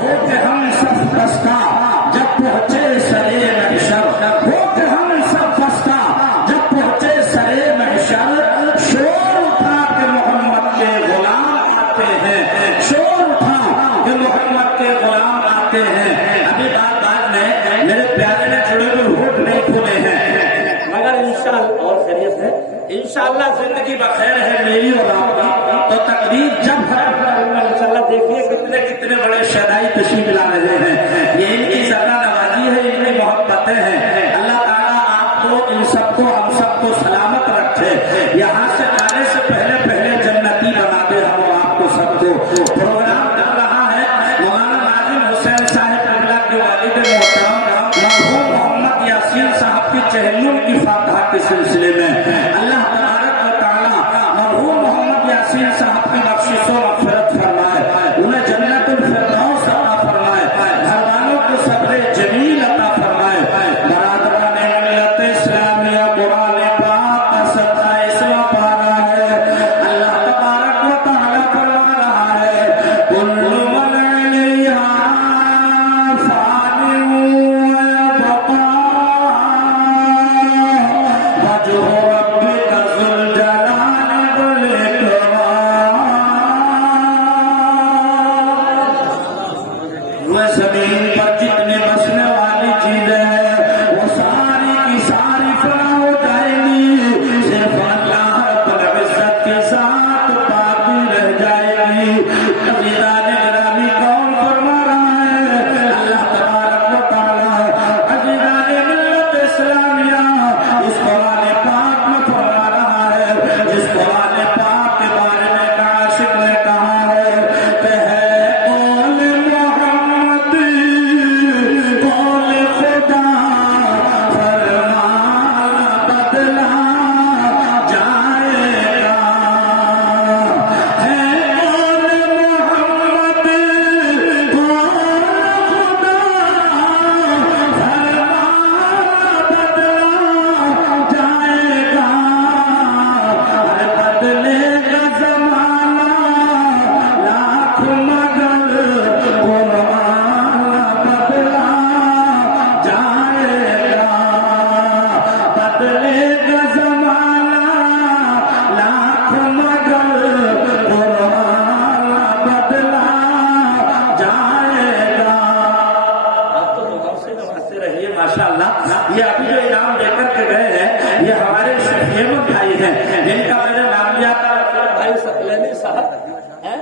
होके हम सब बस्ता जब पहुंचे सरे महशर, होके हम सब बस्ता जब पहुंचे सरे महशर, शोर उठा के मोहम्मद के गुलाम आते हैं, शोर उठा के मोहम्मद के गुलाम आते हैं। अभी बात में मेरे प्यारे ने जुड़े हुए होठ नहीं खुले हैं, मगर इंशाअल्लाह और खैरियत है, इंशाअल्लाह जिंदगी बखैर है मेरी और आपकी। तो तकरीर जब है इंशाअल्लाह, देखिए कितने कितने बड़े शहदाई तशरीफ ला रहे हैं, ये इनकी सदा नवाजी है, इनकी मोहब्बतें हैं। अल्लाह ताला आपको इन सबको हम सबको सलामत रखे, यहाँ से आने से पहले जन्नती बना दे हम और आपको सबको। प्रोग्राम कर रहा है मौलाना नाजिम हुसैन साहब अल्लाह के वालिद मोहतरम मरहूम मोहम्मद यासीन साहब की चहलुम की फातहा के सिलसिले में अल्लाह तबारक व तआला मरहूम मोहम्मद यासीन साहब की बख्शिश व मग़फ़िरत फरमाए, उन्हें जन्नतुल फिरदौस अता फरमाए, घर वालों को सब्र जमील अता फरमाए। बरादरान मिल्लत इस्लामिया कुरान पाक का सदका इसवा पा रहा है। अल्लाह तबारक व तआला फरमा रहा है, कुल्लु मन अलैहा फानिन व यबक़ा वजहु रब्बिका ज़ुल जलाली वल इकराम। वह ज़मीन पर जितने बसने वाली चीजें हैं वो सारी की सारी फना हो जाएंगी, सिर्फ अल्लाह रब्बुल इज्जत के साथ बाकी रह जाएगी। अज़ीज़ान गिरामी कौन फरमा रहा है? अल्लाह तबारक व तआला अज़ीज़ान मिल्लत इस्लामिया इस कुरान पाक में फरमा रहा है, जिस कुरान पाक के बारे में काशिफ ने कहा है कि है कौल मोहम्मदी कौल खुदा, फरमान बदला जाएगा। है कौल मोहम्मदी कौल खुदा, फरमान बदला जाएगा। हर बदलेगा ज़माना लाख मगर कुरान बदला जाएगा। बदलेगा ज़माना लाख मगर कुरान बदला जाएगा। आप तो गम से हंसते रहिए माशाअल्लाह। ये अभी जो इनाम देकर के गए हैं ये हमारे शफीउल भाई हैं, जिनका मैंने नाम लिया था भाई सकलैनी साहब हैं।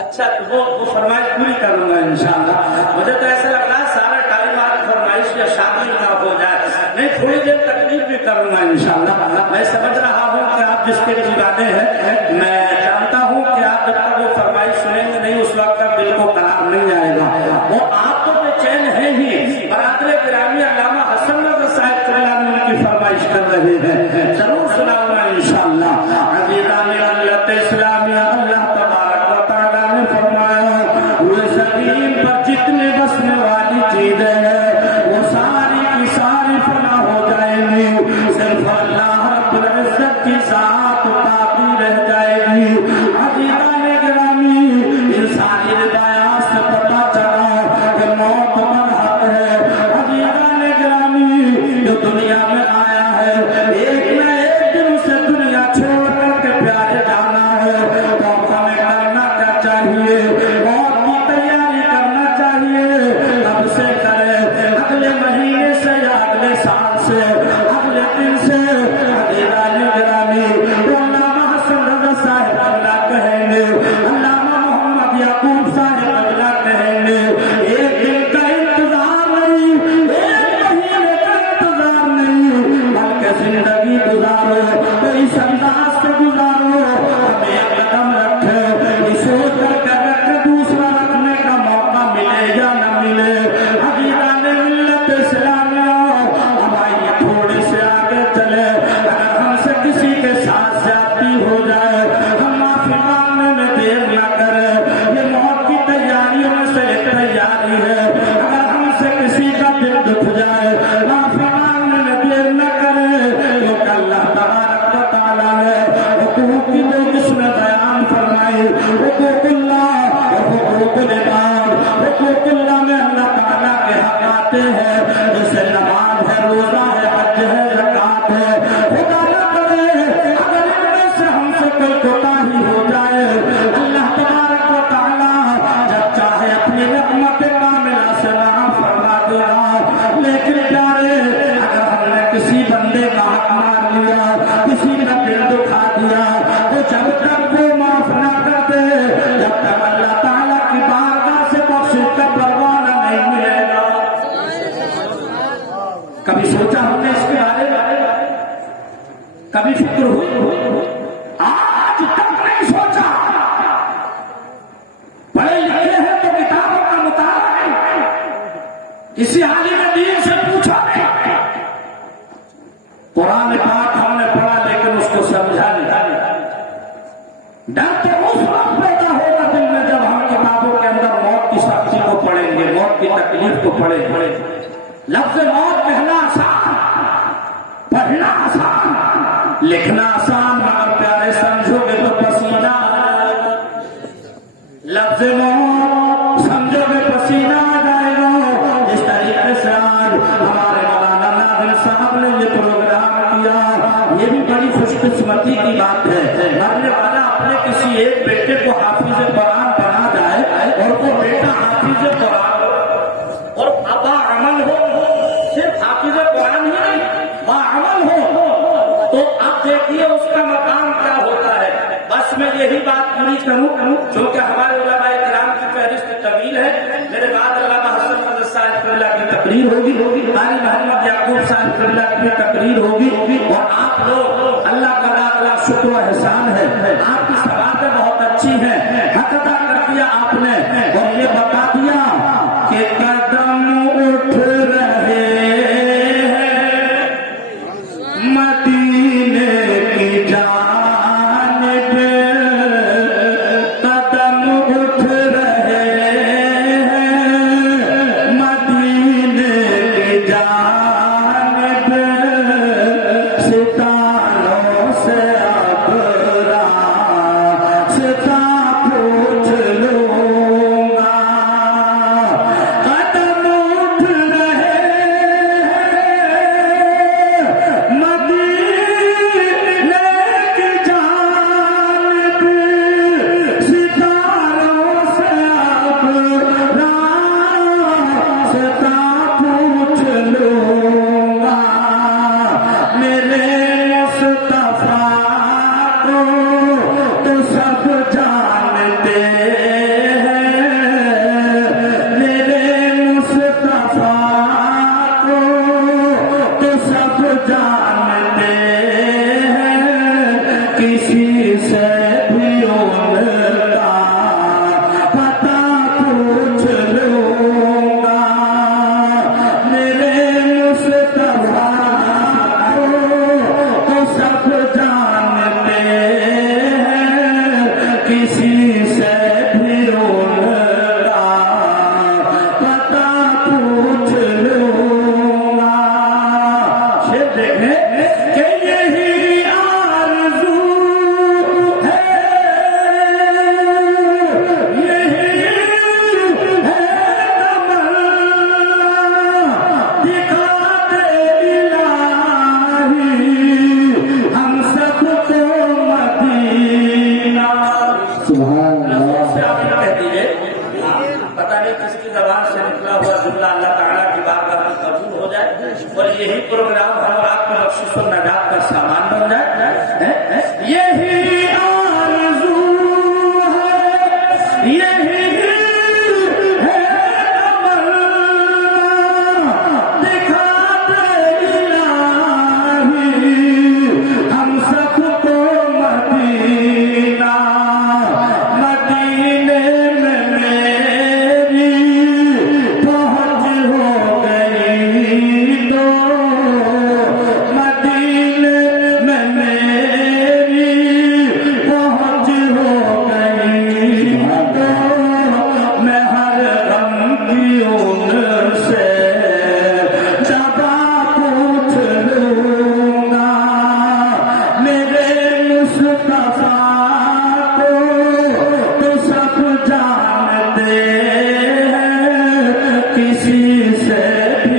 अच्छा वो फरमाइश पूरी करूंगा इंशाअल्लाह। मुझे तो ऐसा लग रहा है सारा टाइम आप फरमाइश या शादी ना हो जाए, नहीं थोड़ी देर तकलीफ भी करूंगा इंशाअल्लाह। मैं समझ रहा हूँ कि आप जिसके दीवाने हैं, मैं जानता हूँ कि आप जब तक वो फरमाइश सुनेंगे नहीं उस वक्त तक दिल को करार नहीं आएगा। वो आपको बेचैन है ही। बरादर गिरामी अल्लामा हसन रज़ा साहब की फरमाइश कर रहे हैं, जरूर सुनाऊंगा इंशाअल्लाह। अज़ीज़ान मिल्लत इस्लामिया अल्लाह तबारक व तआला ने फरमाया, वो ज़मीन पर जितने बसने वाली चीजें हैं वो सारी की सारी फना हो जाएंगी, सिर्फ अल्लाह रब्बुल इज्जत की ज़ात बाकी रह जाएगी। अज़ीज़ान गिरामी इन सारी रिवायात से पता चला कि मौत बरहक है। अज़ीज़ान गिरामी जो दुनिया में आया है एक न एक दिन उसे दुनिया छोड़ करके प्यारे जाना है, तो हमें करना क्या चाहिए? मौत की तैयारी करना चाहिए। अब से करे, अगले महीने से या अगले साल से, अगले दिन से। अज़ीज़ान गिरामी अल्लामा हसन रज़ा साहब अल्लाह कहेंगे, अल्लामा मोहम्मद याकूब साहब अल्लाह कहेंगे, एक दिन का इंतजार नहीं, एक महीने का इंतजार नहीं, बल्कि जिंदगी गुजारो तो इस अंदाज से गुजारो। हमें एक कदम रखे, इस सोच करके रखे दूसरा रखने का मौका मिले या न मिले। अज़ीज़ान मिल्लत इस्लामिया अब आइए थोड़े से आगे चले। अगर हमसे किसी के साथ ज्यादती हो जाए हम माफी मांगने में देर न करें। ये मौत की तैयारियों में से एक तैयारी है। अगर हमसे किसी का दिल दुख जाए माफी मांगने में देर न करें, क्योंकि अल्लाह तबारक व तआला ने हुकूक की जो जिसमें बयान फरमाई, हुकूकुल्लाह और हुकूकुल इबाद, चाहते हैं, जैसे नमाज है, रोजा है, हज है, ज़कात है, खुदा न करे अगर इनमें से हमसे कोई कोताही हो जाए, अल्लाह तबारक व तआला जब चाहे अपनी रहमत कामिला से माफ फरमा देगा। लेकिन प्यारे, अगर हमने किसी बंदे का हक मार लिया, किसी का दिल दुखा दिया, तो जब तक वो माफ न कर दे, जब तक अल्लाह ताला की बारगाह से बख्शिश का परवाना नहीं मिलेगा। कभी सोचा हमने इसके बारे में? कभी फिक्र हुई? आज तक नहीं सोचा। पढ़े लिखे हैं तो किताबों का मुताला नहीं, किसी आलिम दीन से पूछा नहीं। कुरान पाक हमने पढ़ा लेकिन उसको समझा नहीं। डर तो उस वक्त पैदा होगा दिल में जब हम किताबों के अंदर मौत की सख्ती को पढ़ेंगे, मौत की तकलीफ को पढ़ेंगे। लफ्ज़ मौत कहना आसान, पढ़ना आसान, लिखना आसान, मगर प्यारे समझोगे तो पसीना। लफ्ज़ मौत समझोगे पसीना आ जाएगा। जिस तरीके से आज हमारे मौलाना नाज़िम साहब ने ये प्रोग्राम किया, ये भी बड़ी खुशकिस्मती की बात है। मरने वाला अपने किसी एक बेटे को हाफिज कुरान बना जाए और वो बेटा हाफिज कुरान और बाअमल हो, सिर्फ हाफिज कुरान ही नहीं, बाअमल हो, तो आप देखिए उसका मकाम क्या होता है। बस मैं यही बात पूरी करूं क्योंकि हमारे उलमाए किराम की फहरिस्त तवील है। मेरे बाद अल्लामा हसन मदद साहब क़िबला की तकरीर होगी, कारी मोहम्मद याकूब साहब क़िबला की तकरीर होगी, और आप लोग अल्लाह का लाख लाख शुक्र व एहसान है, आपकी सवातें बहुत अच्छी हैं। हक अदा कर दिया आपने और ये बता दिया कि कदम उठ रहे हैं मदीने की जानिब, कदम उठ रहे हैं मदीने की जानिब, सितारों से अब रास्ता पूछ लूंगा। कदम उठ रहे हैं मदीने की जानिब, सितारों से अब रास्ता पूछ लूंगा। मेरे मुस्तफा को तो सब जानते हैं, मेरे मुस्तफा को तो सब जानते हैं, किसी से भी उनका पता पूछ लूंगा। मेरे मुस्तफा को तो सब जानते हैं, किसी से भी उनका पता पूछ लूंगा। शेर देखें कि यही आरज़ू है, यही है तमन्ना, दिखा दे इलाही हम सबको मदीना। सुभान अल्लाह से आप कह दीजिए, पता नहीं किसकी ज़बान से निकला हुआ जुमला अल्लाह ताला की बारगाह में कबूल हो जाए और यही प्रोग्राम हम आपको बख्शिश और नजात का सामान बन जाए। यही आरज़ू है, यही है तमन्ना, दिखा दे इलाही हम सबको मदीना। मदीने में मेरी पहुंच हो गई तो, मदीने में मेरी पहुंच हो गई तो, मैं हर गम की उनसे दवा पूछ लूंगा। मेरे मुस्तफा को तो सब जानते हैं, किसी से भी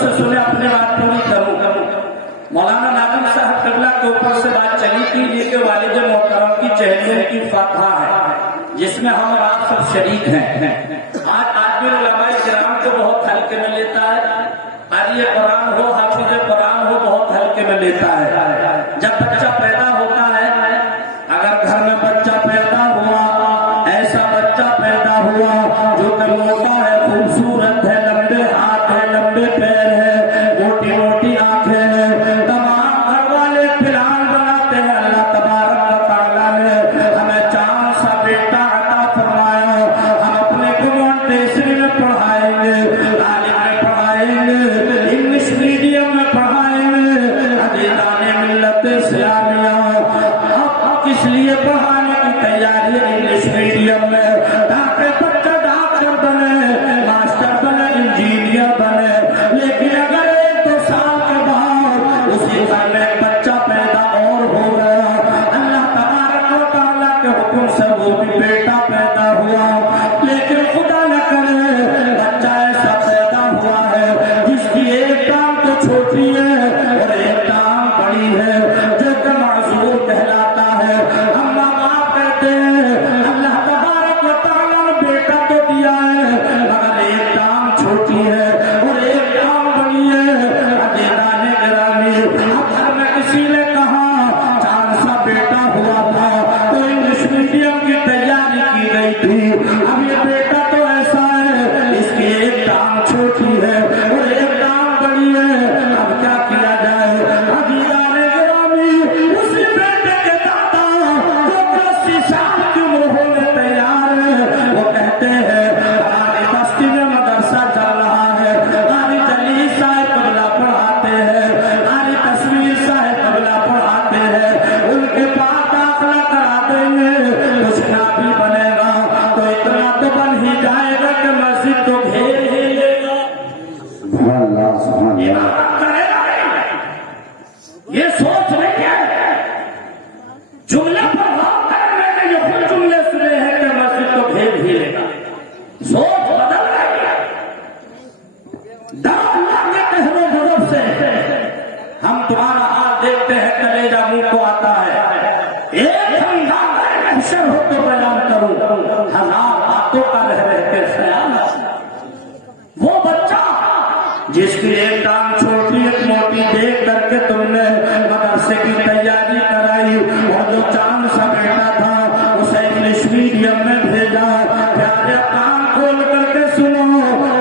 से सुने, अपने बात पूरी करूं। मौलाना नादिम साहब किबला के ऊपर से बात चली थी, ये कि वालिद मोहतरम की चहलों की फातहा है, जिसमें हम और आप सब शरीक हैं। आज आदमी उलमाए किराम को बहुत हल्के में लेता है, कारी कुरान हो, हाफिज कुरान हो, बहुत हल्के में लेता है। जब बच्चा पैदा होता है, अगर घर में बच्चा पैदा हुआ, ऐसा बच्चा पैदा हुआ जो कि मोटा है, खूबसूरत है, लंबे हाथ है, लंबे पैर है, मोटी मोटी आंखें हैं, तमाम घर वाले फिलहाल बनाते हैं। अल्लाह तबारक व तआला ने हमें चांद सा बेटा अता फरमाया। हम अपने को मॉन्टेसरी में पढ़ाएंगे, तालीम में पढ़ाएंगे, इंग्लिश मीडियम में पढ़ाएंगे, अजीज़ाने मिल्लत इस्लामिया। अब किस लिए पढ़ाने की तैयारी है इंग्लिश मीडियम में? ताकि बच्चा डॉक्टर बने, मास्टर बने, इंजीनियर बने। लेकिन अगर 1-2 साल के बाद उसी घर में बच्चा पैदा और हो गया, अल्लाह तबारक व तआला के हुक्म से वो भी बेटा पैदा हुआ, लेकिन खुदा न करे बच्चा ऐसा पैदा हुआ है जिसकी एक टांग तो छोटी है और एक टांग बड़ी है, जो कि मासूम कहलाता है। हम माँ बाप कहते हैं अल्लाह तबारक व तआला ने बेटा तो दिया है, मगर एक टांग छोटी है और एक टांग बड़ी है। अजीज़ाने गिरामी, अब घर में किसी ने कहा चांद सा बेटा हुआ था तो इंग्लिश मीडियम की तैयारी की गई थी, अब ये बेटा तो ऐसा है, इसकी एक टांग छोटी है और एक टांग बड़ी है, अब क्या किया जाए? अजीज़ाने गिरामी, उसी बेटे के दादा जो 80 साल की उम्र होने तैयार है, वो कहते हैं हमारी बस्ती में मदरसा चल रहा है, हमारी जली साहब कबला पढ़ाते हैं, हमारी तस्वीर साहब कबला पढ़ाते हैं, उनके पास दाखिला करा देंगे, कुछ ना भी बनेगा तो इतना तो बन ही जाएगा कि मस्जिद तो घेर ही लेगा। इबादत करेगा नहीं, ये सोच नहीं है। जुमले पर गौर करने के जो खुद जुमले सुने हैं कि मस्जिद तो घेर ही लेगा, सोच बदल रही है। डर अल्लाह के कहने गजब से, हम तुम्हारा हाथ देखते हैं, कलेजा मुंह को आता है। एक हंगामा महशर हो तो बयान करूं, 1000 बातों का रह के ख्याल। वो बच्चा जिसकी एक टांग छोटी एक मोटी देख करके तुमने मदरसे की तैयारी कराई, और जो चांद सा बेटा था उसे इंग्लिश मीडियम में भेजा। प्यारे कान खोल करके सुनो,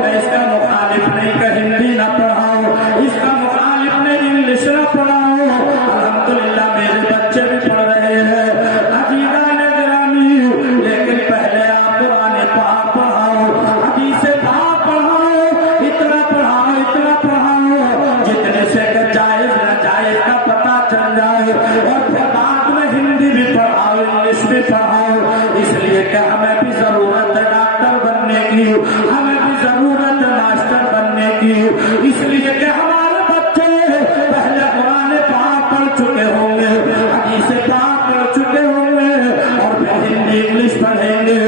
मैं इसका मुखालिफ नहीं कि हिंदी ना पढ़ाओ, इसका मुखालिफ नहीं इंग्लिश ना पढ़ाओ, अल्हम्दुलिल्लाह मेरे बच्चे भी पढ़ रहे हैं। अजीज़ाने गिरामी, लेकिन पहले आप कुरान पाक पढ़ाओ, हदीस पाक पढ़ाओ, इतना पढ़ाओ, इतना पढ़ाओ जितने से जायज नाजायज का पता चल जाए, और फिर बाद में हिंदी भी पढ़ाओ, इंग्लिश भी पढ़ाओ। इसलिए कि हमें भी जरूरत है डॉक्टर बनने की, हमें भी जरूरत है मास्टर बनने की, इसलिए कि हमारे बच्चे पहले कुरान पाक पढ़ चुके होंगे, हदीस पाक पढ़ चुके होंगे, और फिर हिंदी इंग्लिश पढ़ेंगे,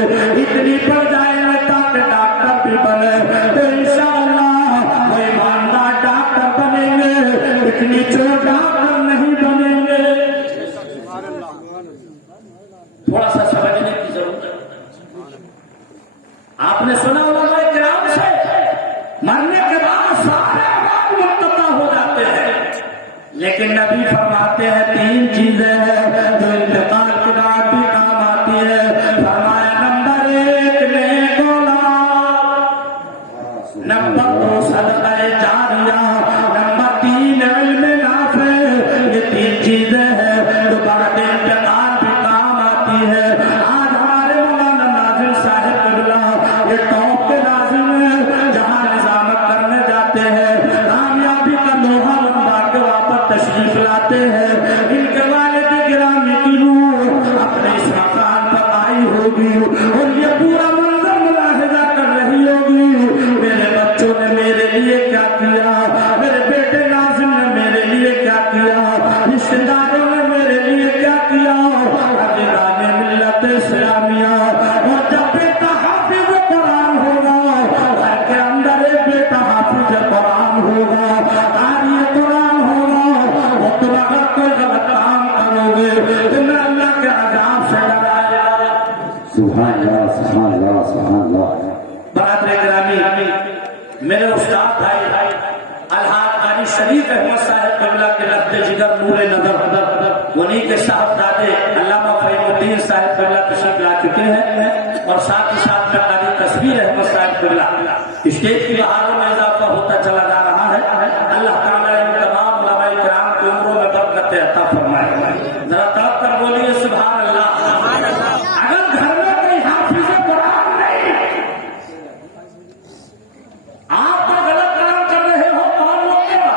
इतनी पढ़ जाएंगे ताकि डॉक्टर भी बने, तो इंशाअल्लाह वो ईमानदार डॉक्टर बनेंगे, इतनी चोर डॉक्टर नहीं बनेंगे। थोड़ा सा समझने की जरूरत है। आपने सुना उलमाए किराम से मरने के बाद सारे अमाल मुंक़ता हो जाते हैं, लेकिन नबी फरमाते हैं 3 चीजें हैं जो इंतकाल के बाद भी काम आती है। फरमाया नंबर 1 नेक औलाद, नंबर 2 सदका जारिया, नंबर 3 इल्म नाफ़े। ये 3 चीजें हैं जो बाद इंतकाल भी काम आती है। आज हमारे मौलाना नाज़िम साहिब किबला ये टॉप के नाज़िम हैं, जहां निजामत करने जाते हैं, कामयाबी का लोहा लंबा के वापस तशरीफ लाते हैं। इनके वालिद गिरामी की रूह अपने इस मकान पर आई होगी और ये पूरा मंजर मुलाहिजा कर रही होगी, मेरे बच्चों ने मेरे लिए क्या किया, मेरे बेटे नाज़िम ने मेरे लिए क्या किया, रिश्तेदारों ने मेरे लिए क्या किया। अजीज़ाने मिल्लत इस्लामिया, और जब बेटा हाफिज कुरान होगा, घर के अंदर एक बेटा हाफिज कुरान होगा, अलहाज कारी शरीफ अहमद साहब कबला के लफ्ज़ जिगर नूरे नजर उन्हीं के साहबजादे अल्लामा फहीमुद्दीन साहब कबला तशरीफ ला चुके हैं और साथ ही साथ में कारी तस्वीर अहमद साहब कबला स्टेज की बहारों में इजाफा होता चला जा रहा है। अल्लाह ताला इन तमाम उलमाए किराम की उम्रों में बरकत अता फरमाए। जरा तब कर बोलिए सुभान अल्लाह। अगर घर में कोई हाफिज़ कुरान नहीं, आप तो गलत काम कर रहे हो, कौन रोकेगा,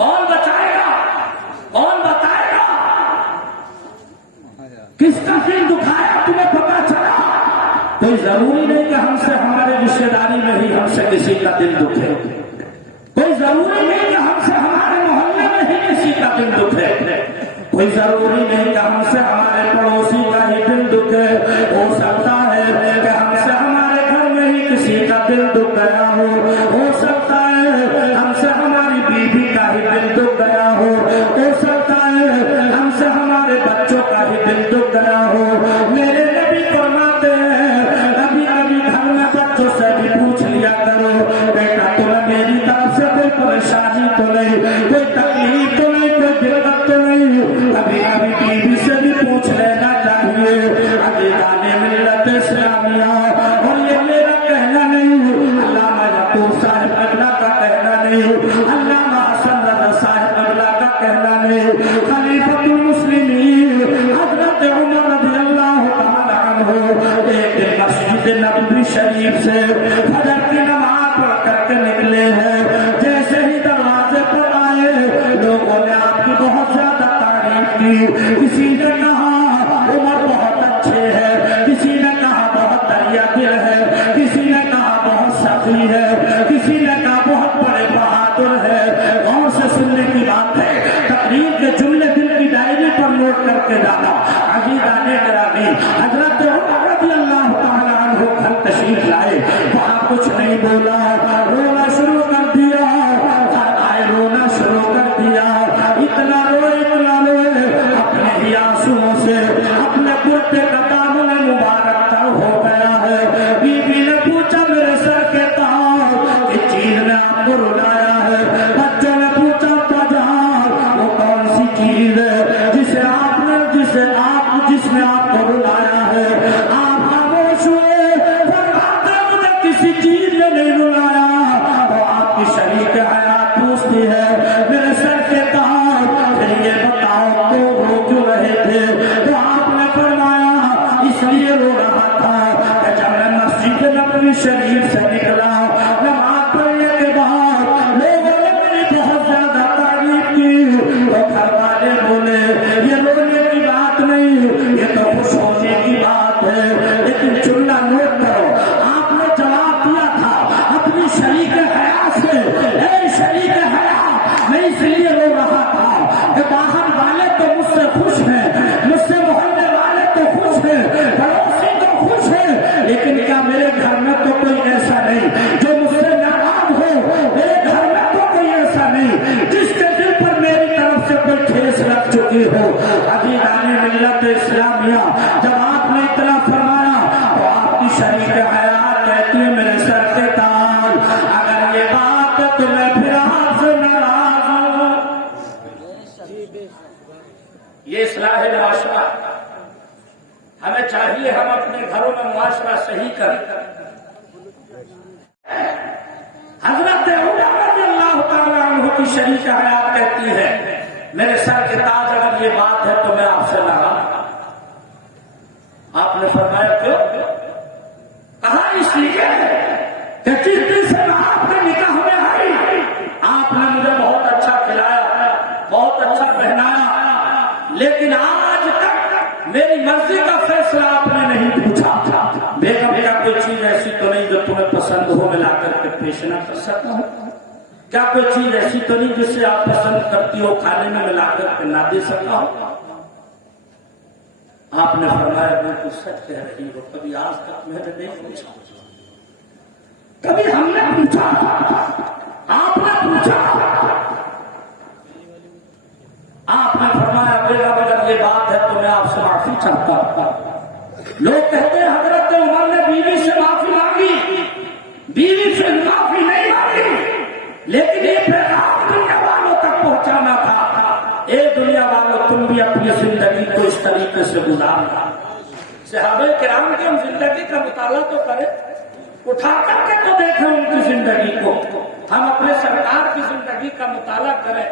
कौन बचाएगा, कौन बताएगा, किसका दिल दुखाया तुम्हें पता चला? कोई जरूरी नहीं कि हमसे हमारे रिश्तेदारी में ही हमसे किसी का दिल दुखे, कोई जरूरी नहीं कि हमसे हमारे मोहल्ले में ही किसी का दिल दुखे, कोई जरूरी नहीं कि हमसे हमारे पड़ोसी का ही दिल दुखे। हो सकता है कि हमसे हमारे घर में ही किसी का दिल दुख गया हो सकता है हमसे हमारी बीवी का ही दिल दुख गया हो सकता है हमसे हमारे बच्चों का ही दिल दुख गया हो। मेरे नबी फरमाते हैं कभी कभी घर में बच्चों से भी पूछ लिया करो, बेटा तुम्हें मेरी तरफ से कोई परेशानी तो नहीं, कोई तकलीफ तो नहीं, कोई दिक्कत तो नहीं? कभी कभी बीवी से भी पूछ लेना चाहिए। अजीज़ाने मिल्लत इस्लामिया, और ये मेरा कहना नहीं, अल्लामा यकूब साहब अल्लाह का कहना नहीं, अल्लामा हसन रज़ा साहब अल्लाह का कहना नहीं, खलीफतुल मुस्लिमीन हज़रत उमर रज़ियल्लाहु तआला अन्हु एक दिन मस्जिद नबवी शरीफ से फजर की नमाज पढ़ करके निकले हैं। जैसे ही दरवाजे पर आए, लोगों ने आपकी बहुत ज्यादा तारीफ की। किसी ने कहा उमर बहुत अच्छे हैं, किसी ने कहा बहुत दरिया दिल है, किसी ने कहा बहुत सखी है, किसी ने कहा बहुत बड़े बहादुर है। गौर से सुनने की बात है, तकरीर के जुमले दिल की डायरी पर नोट करके जाना। अजीज़ाने गिरामी, हजरत उमर रज़ियल्लाहु तआला अन्हु घर तशरीफ लाए, वहां कुछ नहीं बोला, रोना शुरू कर दिया, आए रोना शुरू कर दिया। इतना रोए अपने ही आंसुओं से अपने कुर्ते का दामन मुबारक तर हो गया है। बीबी ने पूछा मेरे सर के तार किस चीज ने आपको रुलाया है? बच्चों ने पूछा बाजार वो कौन सी चीज है जिसने आपको रुलाया है? आप खामोश हुए, फरमाते मुझे किसी चीज ने नहीं रुलाया। तो आपकी शरीक हयात पूछती है मेरे सर के तार, फिर ये बताओ तो रो क्यों रहे थे? तो आपने फरमाया इसलिए रो रहा था कि जब मैं मस्जिद नबवी शरीफ से निकला, नमाज पढ़ने के बाद लोगों ने मेरी बहुत ज्यादा तारीफ की। तो घर वाले बोले ये रोने की बात नहीं, ये तो खुश होने की बात है। लेकिन चुल्ला नोट करो, आपने जवाब दिया था अपनी शरीक हया से, शरीक हया मैं इसलिए रो रहा था कि बाहर वाले तो मुझसे खुश हैं, मुझसे मोहल्ले वाले तो खुश हैं, पड़ोसी तो खुश हैं, लेकिन क्या मेरे घर में तो कोई ऐसा नहीं जो मुझसे नाराज हो? मेरे घर में तो कोई ऐसा नहीं जिसके दिल पर मेरी तरफ से कोई ठेस लग चुकी हो। अजीज़ाने मिल्लत इस्लामिया, जब आपने इतना फरमाया तो आपकी शरीक हयात कहती है मेरे सर के ताज, अगर ये बात है तो मैं फिर आपसे नाराज हूं। ये इस्लाह मुआशरा, हमें चाहिए हम अपने घरों में मुआशरा सही करें। हजरत उमर रज़ियल्लाहु तआला अन्हु की शरीक हयात कहती है मेरे सर के ताज, अगर ये बात है तो मैं आपसे नाराज। आपने फरमाया क्यों? कहा इसलिए कि जिस दिन से मैं आपके निकाह में आई, आपने मुझे बहुत अच्छा खिलाया, बहुत अच्छा पहनाया, लेकिन आज तक मेरी मर्जी का फैसला आपने नहीं पूछा। बेगम क्या कोई चीज ऐसी तो नहीं जो तुम्हें पसंद हो मिला करके पेश न कर सकता हूं? क्या कोई चीज ऐसी तो नहीं जिससे आप पसंद करती हो खाने में मिला करके ना दे सकता हो? आपने फरमाया मैं तो सच कह रही हो, कभी आज तक मैंने नहीं पूछा, कभी हमने पूछा, आपने पूछा। आपने फरमाया बेगम अगर ये बात है तो मैं आपसे माफी चाहता हूं। लोग कहते हैं हजरत उमर ने बीवी से माफी मांगी, बीवी से माफी नहीं मांगी, लेकिन एक तरीके से गुजारना। सहाबे किराम की हम जिंदगी का मुताला तो करें, उठा करके तो देखें उनकी जिंदगी को। हम अपने सरकार की जिंदगी का मुताला करें,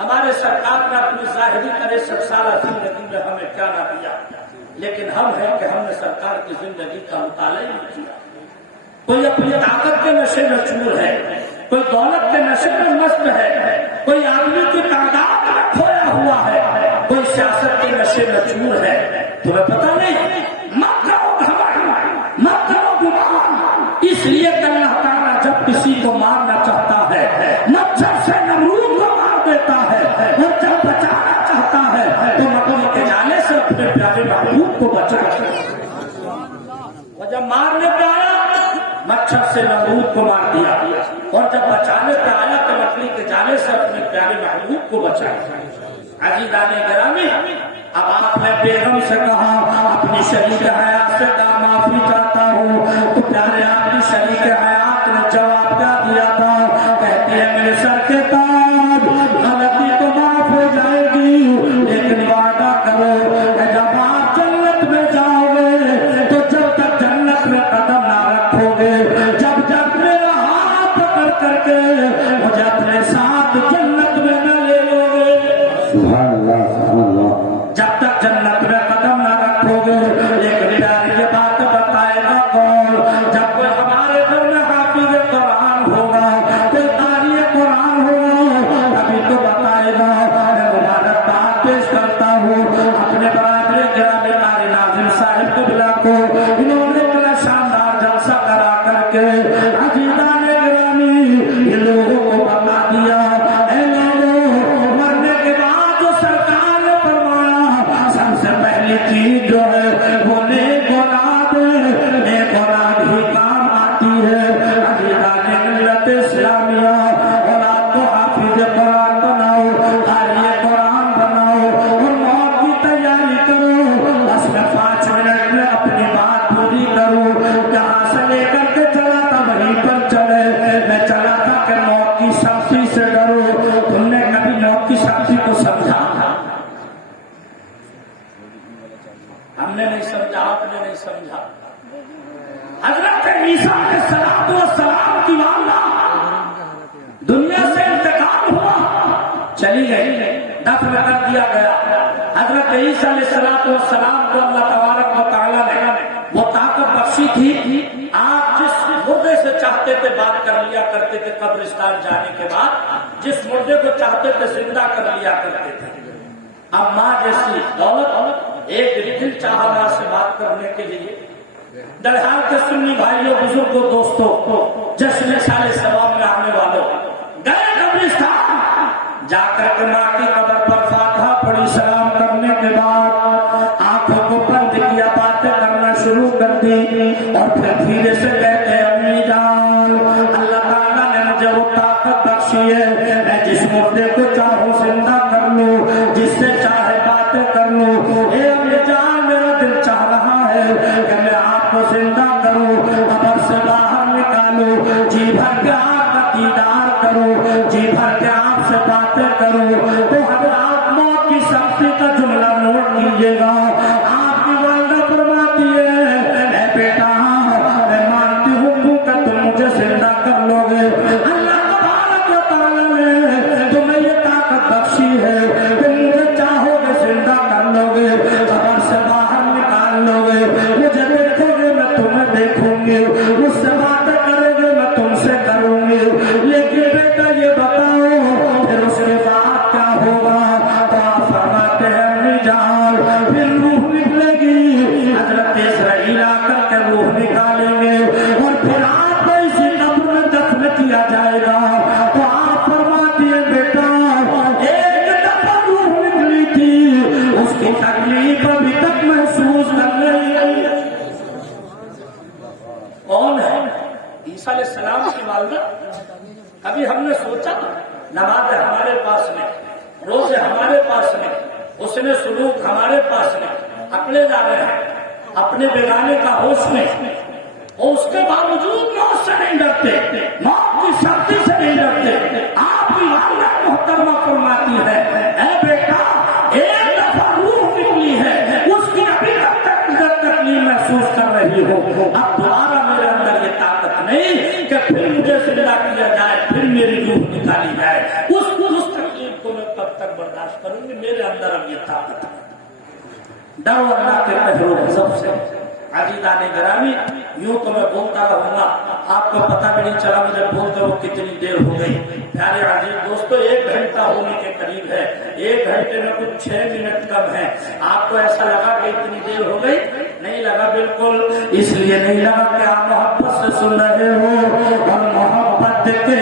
हमारे सरकार ने अपनी जाहिरी 63 साल जिंदगी में हमें क्या ना दिया, लेकिन हम हैं कि हमने सरकार की जिंदगी का मुताला ही नहीं किया। कोई अपनी ताकत के नशे में चूर है, कोई दौलत के नशे में मस्त है, कोई आदमी की तादाद में खोया हुआ है, कोई सियासत के नशे में चूर है। तुम्हें पता नहीं, मत करो घमंड, मत करो गुमान। इसलिए अल्लाह ताला जब किसी को मारना चाहता है, मच्छर से नमरूद को मार देता है, और जब बचाना चाहता है तो मकड़ी के जाले से अपने प्यारे महबूब को बचाता है। और जब मारने पे आया मच्छर से नमरूद को मार दिया, और जब बचाने पे आया तो मकड़ी के जाले से अपने प्यारे महबूब को बचाया। अजीज़ाने गिरामी, अब आपने बेगम से कहा अपनी शरीक हयात से का माफी चाहता हूँ, तो प्यारे आपकी शरीक हयात ने जवाब क्या दिया था? कहती है मेरे सर के ताज, गलती तो माफ हो जाएगी, लेकिन वादा करो जब आप जन्नत में जाओगे तो जब तक जन्नत में कदम ना रखोगे, जब जब मेरा हाथ पकड़ करके मुझे अपने साथ जन्नत में न ले लोगे, सुभान अल्लाह, सुभान अल्लाह, जब तक जन्नत में कदम न रखोगे। लेकिन प्यार ये बात बताएगा कौन? जब कोई हमारे घर में हाफिज़ कुरान होगा, कोई कारी कुरान होगा, अभी तो बताएगा। मैं मुबारकबाद पेश करता हूँ अपने बरादरी गिरामी कारी नाज़िम साहिब क़िबला को, इन्होंने बड़ा शानदार जलसा करा करके अजीज़ाने गिरामी इन लोगों को बता दिया, मरने के बाद जो सरकार ने फरमाया सबसे पहली चीज जो है वो नेक औलाद, नेक औलाद ही काम आती है। अजीज़ाने मिल्लत इस्लामिया, औलाद को हाफिज कुरान बनाओ, कारी कुरान बनाओ, और मौत की तैयारी करो। बस मैं 5 मिनट में अपनी बात पूरी करूँ। जहाँ से लेकर के चला था वहीं पर चले। मैं चला था कि मौत की सख्ती से डरो। तुमने कभी मौत की सख्ती को समझा? हमने नहीं समझा, आपने नहीं समझा। हजरत ईसा अलैहिस्सलाम की वालिदा दुनिया से इंतकाल हुआ, चली गई, दफन कर दिया गया। हजरत ईसा अलैहिस्सलाम को अल्लाह तबारक व तआला ने वो ताकत बख्शी थी, आप जिस मुर्दे से चाहते थे बात कर लिया करते थे, कब्रिस्तान जाने के बाद जिस मुर्दे को चाहते थे जिंदा कर लिया करते थे। अब माँ जैसी दौलत, एक दिल चाहा माँ से बात करने के लिए। दरहाल के सुन्नी भाइयों, बुजुर्गों, दोस्तों, जश्न साले सवाब में आने वालों, गए कब्रिस्तान, जाकर के माँ की कब्र पर फातिहा पढ़ी, सलाम करने के बाद आंखों को बंद किया, बातें करना शुरू कर दी, और फिर धीरे से कहते अम्मी जान, अल्लाह ताला ने मुझे वो ताकत बख्शी है, मैं जिस मुर्दे को चाहूं जिंदा कर लूं, जिससे चाहे बातें कर लूं। ए अम्मी जान, मेरा दिल चाह रहा है कि मैं आपको जिंदा करूं, कब्र से बाहर निकालूं, जी भर के आपका दीदार करूं, जी भर के आपसे बातें करूं। तो हमें आप मौत की सख्ती का जुमला नोट कीजिएगा। आपकी वालिदा फरमाती है, बेटा मैं मानती हूँ कि तुम मुझे जिंदा कर लोगे। अल्लाह तबारक व तआला ने तुम्हें ये ताकत बख्शी है, तुम मुझे चाहोगे जिंदा कर लोगे, कब्र से बाहर निकाल लोगे, मुझे देखोगे मैं तुम्हें देखूंगी, मुझसे बातें करोगे मैं तुमसे करूंगी। लेकिन बेटा ये बताओ फिर उसके बाद क्या होगा? तो आप फरमाते हैं अम्मी जान, फिर रूह निकलेगी, हजरत इसराइल आकर के रूह निकालेंगे, और फिर आपको इसी कब्र में दफन किया जाएगा। तो आप फरमाती है बेटा, एक दफा रूह निकली थी, उसकी तकलीफ अभी तक महसूस कर रही है। कौन है? ईसा अलैहिस्सलाम की वालिदा। कभी हमने सोचा? नमाज हमारे पास नहीं, रोजे हमारे पास नहीं, उसने सुलूक हमारे पास नहीं, अकले जा रहे हैं, अपने बेगाने का होश नहीं, और उसके बावजूद मौत से नहीं डरते, मौत की सख्ती से नहीं डरते। आपकी वालिदा मोहतरमा फरमाती है, ऐ बेटा, एक दफा रूह निकली है, उस उठानी है, उस तकलीफ को मैं कब तक बर्दाश्त करूंगी? मेरे अंदर अब ये ताकत है। डरो अल्लाह के कहरो गज़ब से। अज़ीज़ाने गिरामी, यूं तो मैं बोलता रहूंगा, आपको पता भी नहीं चला मुझे बोलते वो कितनी देर हो गई। प्यारे अजीज दोस्तों, 1 घंटा होने के करीब है, 1 घंटे में कुछ 6 मिनट कम है। आपको ऐसा लगा कि इतनी देर हो गई? नहीं लगा, बिल्कुल इसलिए नहीं लगा कि आप मोहब्बत से सुन रहे हो और मोहब्बत के